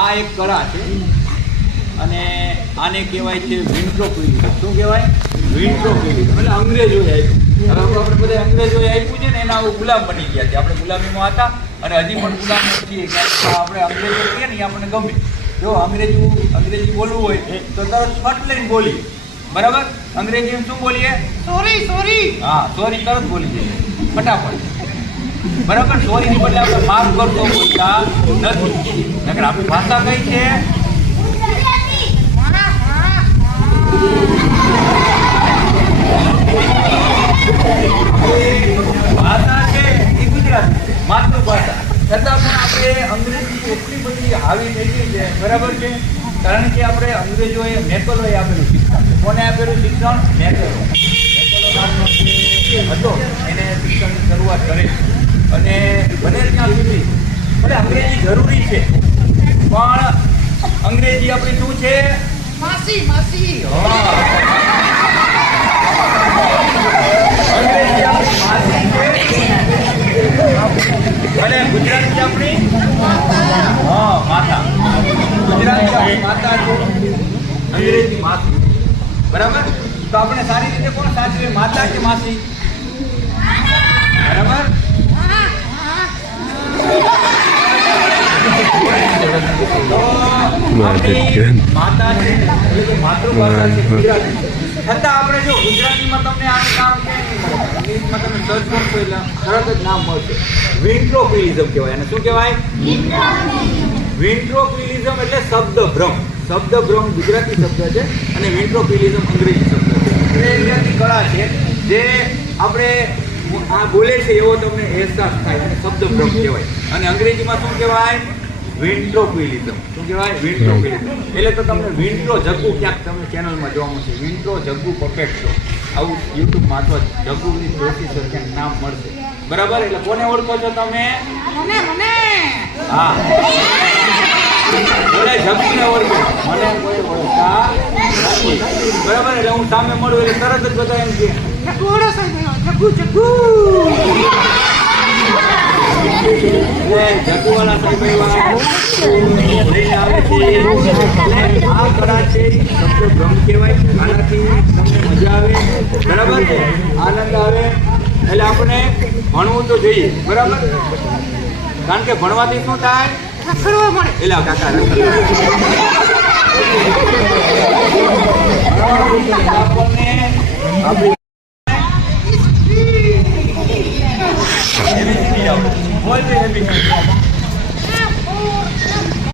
આ એક કળા છે અને આને કહેવાય છે વિન્ટ્રોક્વિલિઝમ. શું કહેવાય? વિન્ટ્રોક્વિલિઝમ. એટલે અંગ્રેજોએ આપ્યું. હવે આપણે બધા અંગ્રેજોએ આપ્યું છે ને એના ગુલામ બની ગયા છે. આપણે ગુલામીમાં હતા અને હજી પણ ગુલામ છીએ. આપણે અંગ્રેજો કહીએ ને એ આપણને ગમે. જો અંગ્રેજી બોલવું હોય તો તરત ફટ લઈને બોલી. બરાબર? અંગ્રેજીમાં શું બોલીએ? સોરી. હા, સોરી તરત બોલી જઈએ ફટાફટ. બરાબર? સોરીની બદલે આપણે માફ કરતો બોલતા નથી. નકર આપણી ભાષા કઈ છે? ભાષા છે એ ગુજરાતી માતૃભાષા. છતાં પણ આપણે અંગ્રેજી એટલી બધી હાવી થઈ ગઈ છે. બરાબર છે? કારણ કે આપણે અંગ્રેજોએ મેકલોએ આપેલું શિક્ષણ. કોને આપેલું શિક્ષણ? મેકલો નામનો હતો એને શિક્ષણની શરૂઆત કરી. અને બને ત્યાં સુધી ભલે અંગ્રેજી જરૂરી છે પણ અંગ્રેજી આપણી શું છે? માસી. અંગ્રેજી આપણી માસી છે અને ગુજરાતી આપણી માતા. ગુજરાતી આપણી માતા છે, અંગ્રેજી માસી. બરાબર? તો આપણે સારી રીતે કોણ સાચવે? માતા કે માસી? બરાબર? માતા છે એટલે માતૃભાષા છે ગુજરાતી. છતાં આપણે જો ગુજરાતીમાં તમને આ નામ કે ઇંગ્લિશમાં તમે સર્ચ કરશો એટલે તરત જ નામ મળશે. વિન્ટ્રોક્વિલિઝમ કહેવાય. અને શું કહેવાય? વિન્ટ્રોક્વિલિઝમ એટલે શબ્દભ્રમ. શબ્દભ્રમ ગુજરાતી શબ્દ છે અને વિન્ટ્રોક્વિલિઝમ અંગ્રેજી શબ્દ છે. એટલે એક જાતની કળા છે જે આપણે આ બોલે છે એવો તમને અહેસાસ થાય અને શબ્દભ્રમ કહેવાય. અને અંગ્રેજીમાં શું કહેવાય? વિન્ટ્રોક્વિલિઝમ. શું કહેવાય? વિન્ટ્રોક્વિલિઝમ. એટલે તો તમને વિન્ટ્રો જગ્ગુ ક્યાંક તમને ચેનલમાં જોવા મળશે. વિન્ટ્રો જગ્ગુ પર્ફેક્ટ શો આવું યુટ્યુબમાં અથવા જગ્ગુની જોશી સર ક્યાંક નામ મળશે. બરાબર? એટલે કોને ઓળખો છો તમે? હા, બોલે જગ્ગુને ઓળખો. મને કોઈ ઓળખતા નથી. બરાબર? એટલે હું સામે મળું એટલે તરત જ બધા એમ કે જગ્ગુ લઈને આવે છે. આ કળા છે શબ્દભ્રમ કહેવાય. આનાથી તમને મજા આવે. બરાબર છે? આનંદ આવે. એટલે આપણે ભણવું તો જોઈએ. બરાબર? કારણ કે ભણવાથી શું થાય? રખડવા મળે. એટલે કાકા આપણને બોલ છે